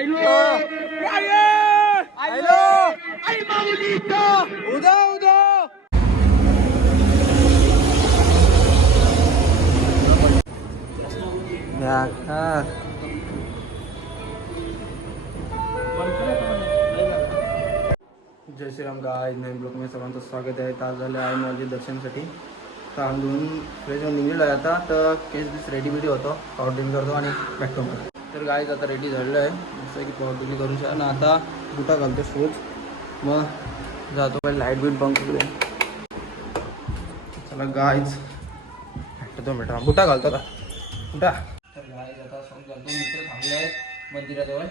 जय श्रीराम गाय नवीन blog में सर्वांचं स्वागत आहे. आज झालं आहे माझे दर्शनासाठी तांदून फ्रेश होऊन निघलेलं आहे आता. तर केस रेडी बिडी होतो, पावडरिंग करतो आणि बॅक टू करतो. तर गाय आता रेडी झालेलं आहे जसं की पावडरिंग करून आणि आता बुटा घालतो शूज, मग जातो पहिले लाईट बिट बंद करू. चला गायच भेटतो बेटा, बुटा घालतो का बुटा. तर गाय आता शूज घालतो. मित्र थांबले आहेत मंदिराजवळ,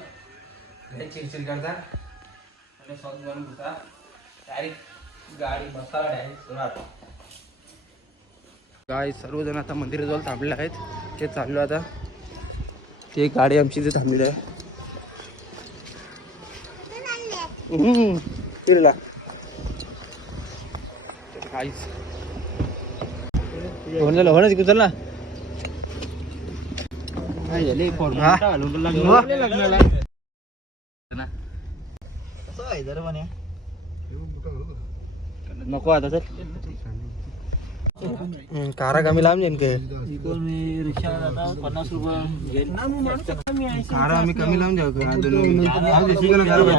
घरी चिरचिर करतात आणि शूज घालून बुटा डायरेक्ट गाडी बसायला डायरेक्ट सुरुवात. गाय सर्वजण आता मंदिराजवळ थांबले आहेत. ते चाललो आता, ते गाडी आमची इथे थांबलेली आहे. फिरला गाईस होणार चल ना. काय झाले नको आता सर कारा कमी लांब जाईन काय कारा आम्ही कमी लांब जाऊ का.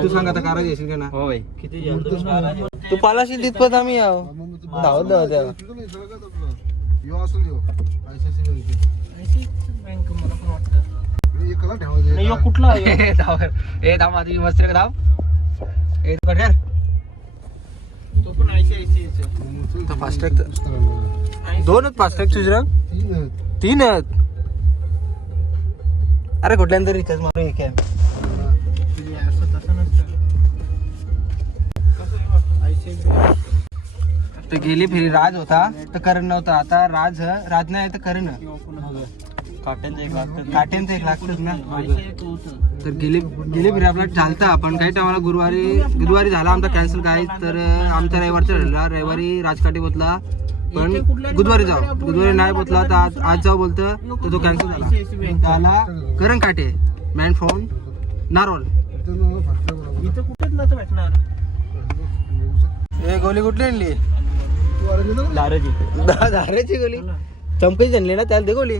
तू सांग आता कारा येशील का ना. हो भाई किती तू पालाशील तिथपत आम्ही याव धावत धावत कुठला धाव आधी मस्त धाव तो पण फास्टॅग दोनच फास्टॅग तुझ्या तीन आहेत. अरे कुठल्यानंतर रिचार्ज मारू एक तर गेली फिरी राज होता तर करण नव्हता. आता राज नाही तर करण काट्यांचं एक लागतच ना. तर गेली फिरी आपला चालता पण काही टायमाला गुरुवारी झाला आमचा कॅन्सल. काय तर आमचा रविवारचा ठरला, रविवारी राजकाठी बोतला पण बुधवारी नाही बोतला तर आज जाऊ बोलतं तर तो कॅन्सल झाला. त्याला करण काटे मॅन फोन नारोल. हे गोली कुठली आणली? धाराची गोली चमकची आणली ना, त्याला दे गोली.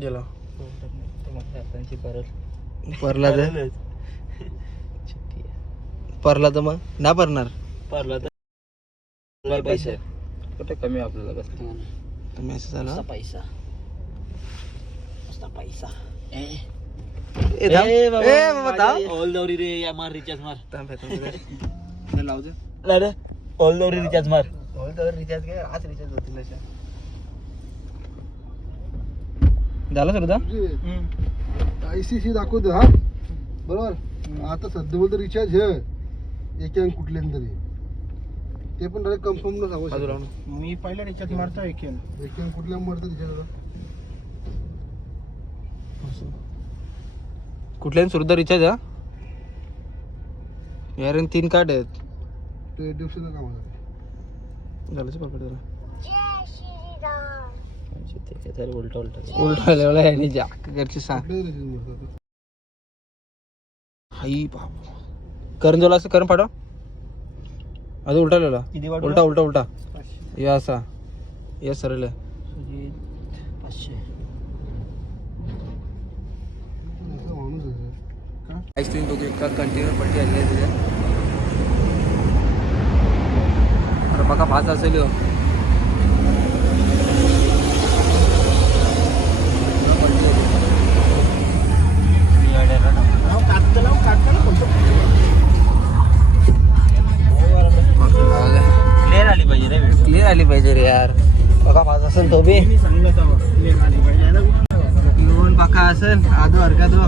गेला परला तर मग ना परणार परला तर पैसे कुठे कमी आपल्याला कसं मेसेज आला पैसा ऑल दौरी रे या मार रिचार्ज मार लावू दे ऑल दौरी रिचार्ज मार. ऑल दौरी रिचार्ज काय आज रिचार्ज होतील अशा झालं सर आयसीसी दाखवतो हा बरोबर. आता सध्या बोलतो रिचार्ज हे एक कुठल्या तरी ते पण डायरेक्ट कन्फर्म न सांगू. मी पहिला रिचार्ज मारतो एक कुठल्या मारतो रिचार्ज कुठल्या सुद्धा रिचार्ज हा यार 3 कार्ड आहेत ते दिवसाचं काम झालं पकड जरा उलटा हाई बाप करण जोला असं करण पाठव. अजून उलटा लिहिला उलटा या असा या सरळ आईस्क्रीम बघू एका कंटेनर पट्टी आली आहे तिथे. अरे बघा भात असेल क्लिअर आली पाहिजे रे यार. बघा माझा असेल तो बी लोन पाका असेल आधो हरका तो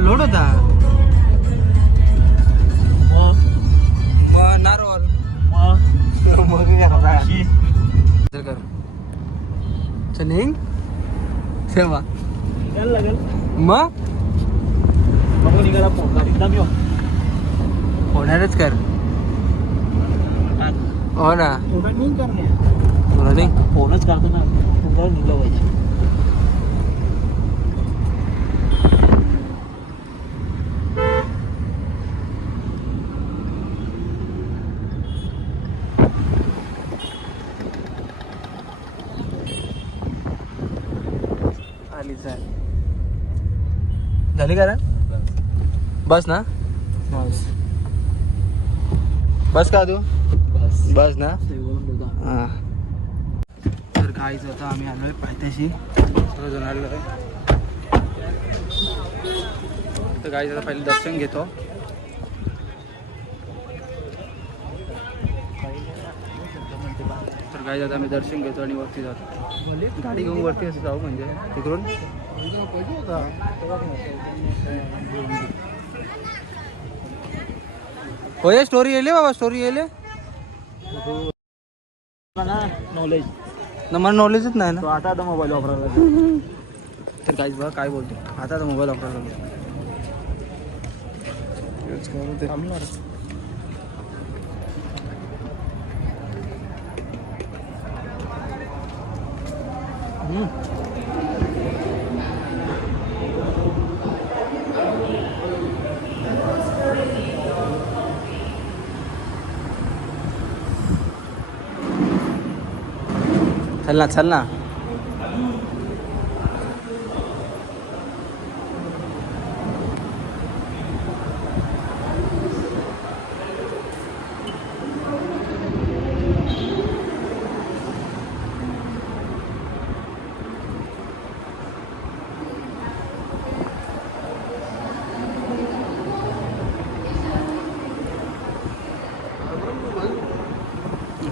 लोड होता नारोल चलिंग सेवा मग होणारच कर. हो ना रनिंग फोनच करतो ना तुमच्यावर निघलं पाहिजे. झाली का रे? बस ना बस का तू बस ना हां. तर काहीच आता आम्ही आलोय पायथ्याशी सर्वजण आलो आहे. तर काहीच आता पहिले दर्शन घेतो. तर काही आता आम्ही दर्शन घेतो आणि वरती जातो. गाडी घेऊन वरती असं जाऊ म्हणजे तिकडून होय. स्टोरी येले बाबा स्टोरी येले नॉलेज ना मला नॉलेजच नाही ना. तो आता मोबाईल वापरायला तर काहीच बघा काय बोलतो आता मोबाईल वापरायला चल ना चल ना.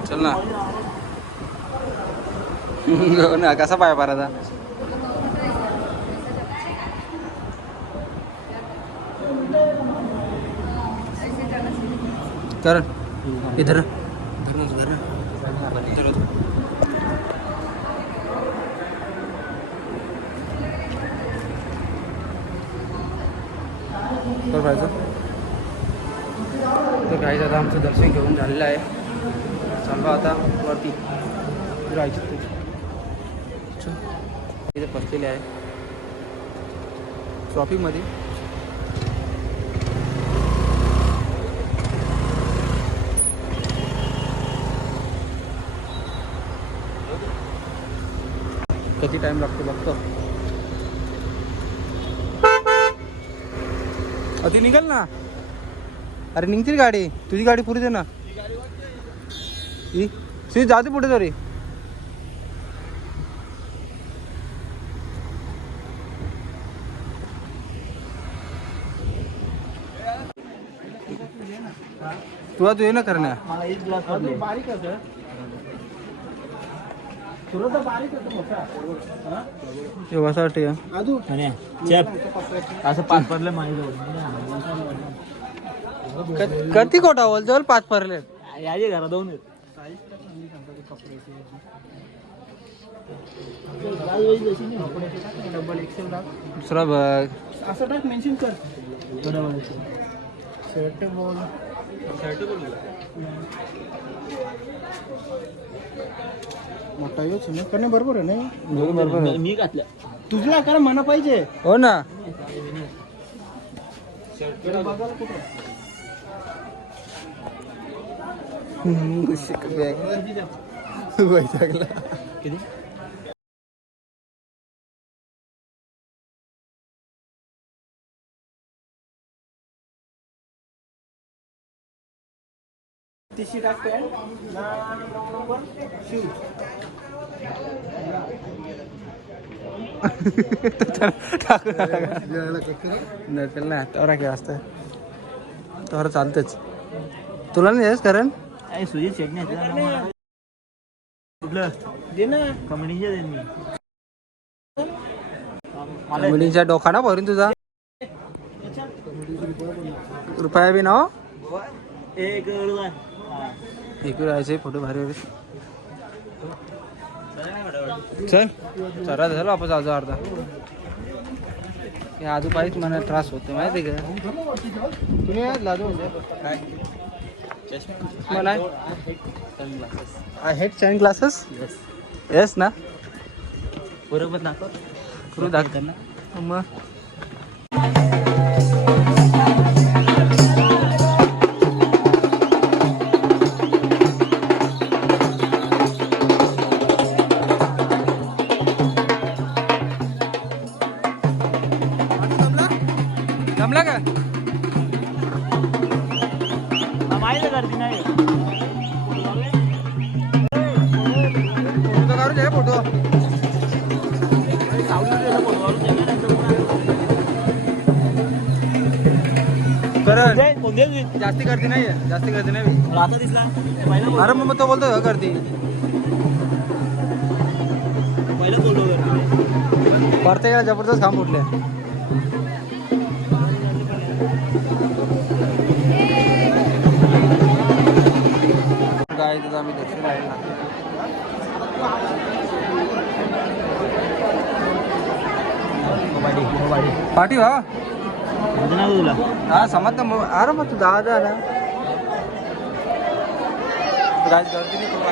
चल ना. हो ना कसा पाय पाराचा कर इधर तर काही आता आमचं दर्शन घेऊन झालेलं आहे. चालू आता वरती राहायची इथे बसलेले आहे ट्रॉफिकमध्ये. किती टाइम लागतो बघतो. अति निघल ना. अरे निघतील गाडी तुझी गाडी पुढे दे ना. सी जाते पुढे तरी. तुला तू ये ना करण्या मला एक ग्लास बारीक आहे तुला बारीक आहे मोठा वासाठी असं पाच पडलं माझ्या कधी कोटा बोल जवळ 5 पडले याचे घरा दोन दुसरा बघ असं टाक मेन्शन कर शर्ट बोल मोठा योच ना करणे बरोबर आहे ना बरोबर मी घातल्या तुझ्या आकार म्हणा पाहिजे हो ना. किती तिशी टाक शूज नसेल ना तेवढा काय असतं तेवढं चालतंच. तुला नाही यायच कारण सुजी चेक नाही कुठलं दे ना कमिटीच्या दे मी मुलींच्या डोकाना भरून तुझा रुपया बी ना एक राहायचे फोटो भारी चल चला झालं वापस आजो अर्धा हे आजू पाहिजे मला त्रास होतो माहिती का तुम्ही लाजू काय मला आय हेट 10 ग्लासेस. येस ना बरोबर दाखव करू दाखव ना मग जमला का माहिती गर्दी नाही फोटो काढून घे फोटो करण जास्ती गर्दी नाही जास्ती गर्दी नाही आता दिसला अरे मग तो बोलतो गर्दी पहिलं बोललो प्रत्येकाला जबरदस्त काम उठले काय तिथं आम्ही दर्शन राहिला पाठी हा ना तुला हा समजतं मग अरे मग तू दहा ना काय गर्दी नाही करू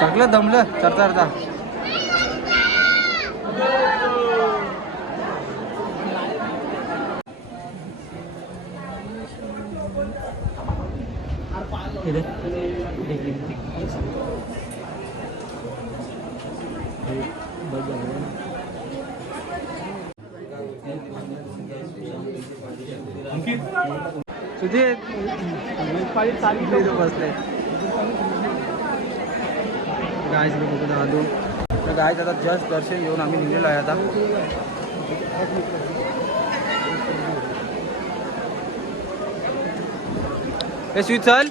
सगळं दमलं चढता चढता तुझे बसले गायच बघत आलो तर गायच आता जस्ट दर्शन घेऊन आम्ही निघलेलो आहे आता हे स्वीट चल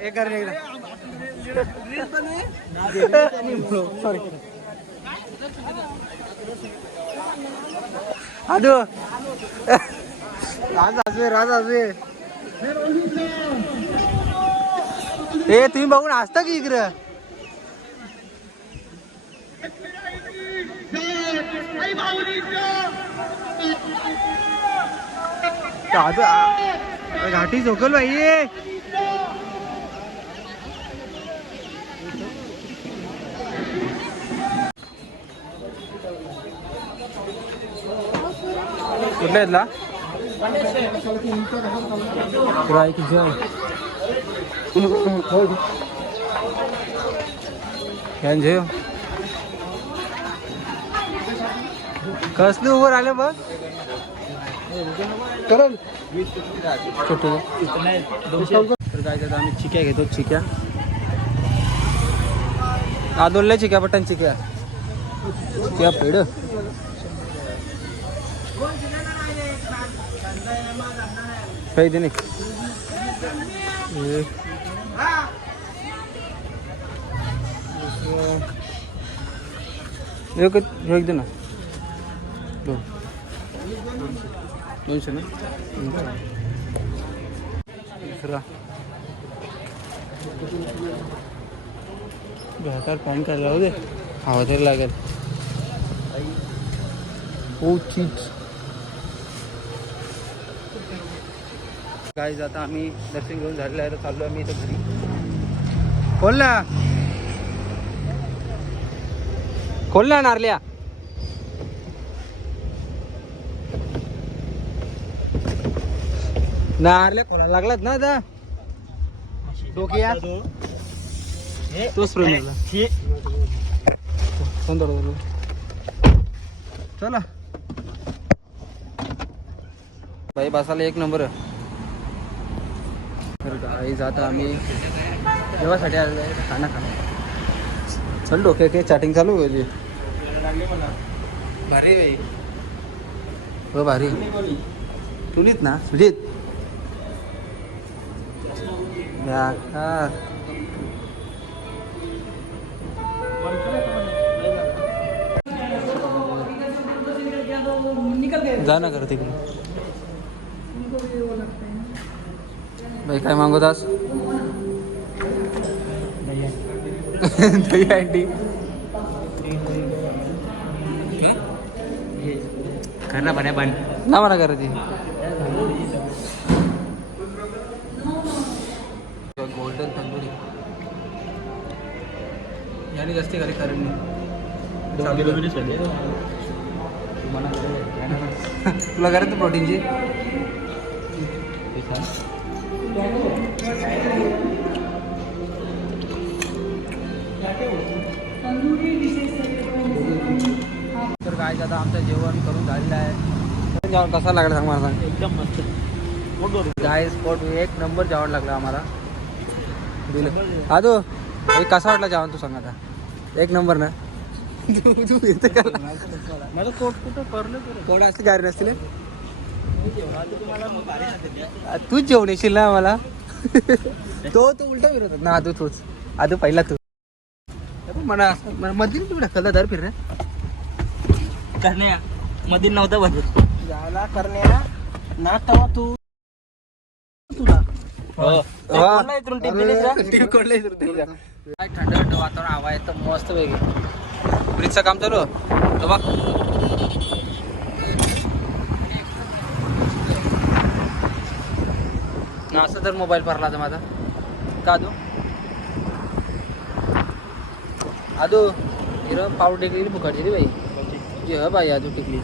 एक कर सॉरी आदू राज आजवे ए तुम्ही बघून असता की इकडं घाटी झोकल बाई कुठल्या इथला कसले उभं राहिले बघ करण छोटं तर काय करतो आम्ही चिक्या घेतो चिक्या आदोलल्या चिक्या पट्टन चिक्या चिक्या पेड काही दे नाही एक दे ना दोनशे ना दुसरा बेकार पॅन करायला लावू दे हवा तरी लागेल हो चीज काय आता आम्ही दर्शन घेऊन झालेलं आहे तर चाललो आम्ही इथं घरी खोल ना नारल्या नारल्या खोला लागलात ना आता डोक्या तोच चला बाई बसायला एक नंबर तर गाई जाता आम्ही जेवासाठी आलेलो आहे खाना चल डोके के चॅटिंग चालू होती भारी बाई हो भारी तुलीत ना सुजित यार जा ना कर तिकडे भाई काय मागवतास दही अंडी खरं बने बन ना मला करा ती गोल्डन तंदुरी याने जास्ती घरी करून तुला करायचं प्रोटीनची तर काय आता आमचं जेवण करून झालेलं आहे जेवण कसा लागला सांग मला सांग एकदम मस्त गाय स्पॉट एक नंबर जेवण लागलं आम्हाला दिलं आदो हे कसा वाटला जेवण तू सांग आता एक नंबर ना तू येते का माझं कोट कुठं करलं कोण असते गाडी नसतील तूच जेवण येशील ना मला तो उलटा फिरत ना आदू तूच आदू पहिला तू मला मध्ये तुम्ही ढकलता दर फिर करण्या मध्ये नव्हता बसत झाला करण्या ना तवा तू तुला काय थंड थंड वातावरण हवा येतं मस्त वेगळी ब्रिजचं काम चालू तो बघ ना असं जर मोबाईल भरला तर माझा का आदू हिरो पाऊड टेकली फुकटची रे बाई जे ह बाई आजू टिकली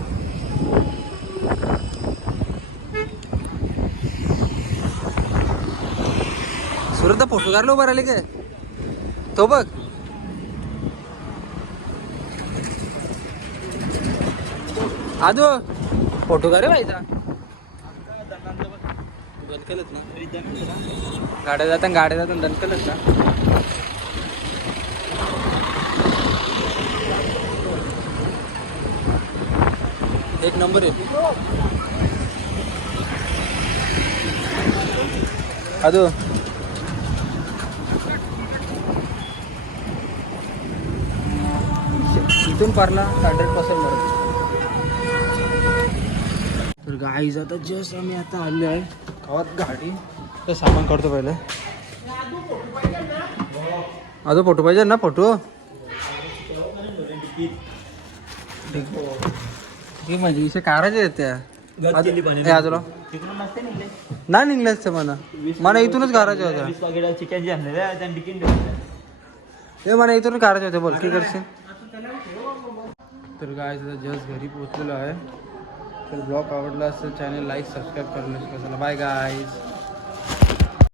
सुरत फोटो काढलो उभा राहिले काय तो बघ आदू फोटो का रे बाईचा दणकलच ना गाड्या जातात दणकलच ना एक नंबर आहे आदू इथून पारला 100% मरत तर गाईज आता जस्ट आम्ही आता आलो आहे गावात गाडी तर सामान काढतो पहिले आदू फोटो पाहिजे ना फोटो ठीक म्हणजे विषय काराचे आहेत त्या आजूला नाही निघलेच ते मला इथूनच काराचे होत्या चिकन आणलेल्या हे मला इथूनच काराचे होते बोल की करशील तर काय जस्ट घरी पोहोचलेलो आहे तर ब्लॉग आवडला असेल चॅनल लाईक सबस्क्राईब करून बाय गाईज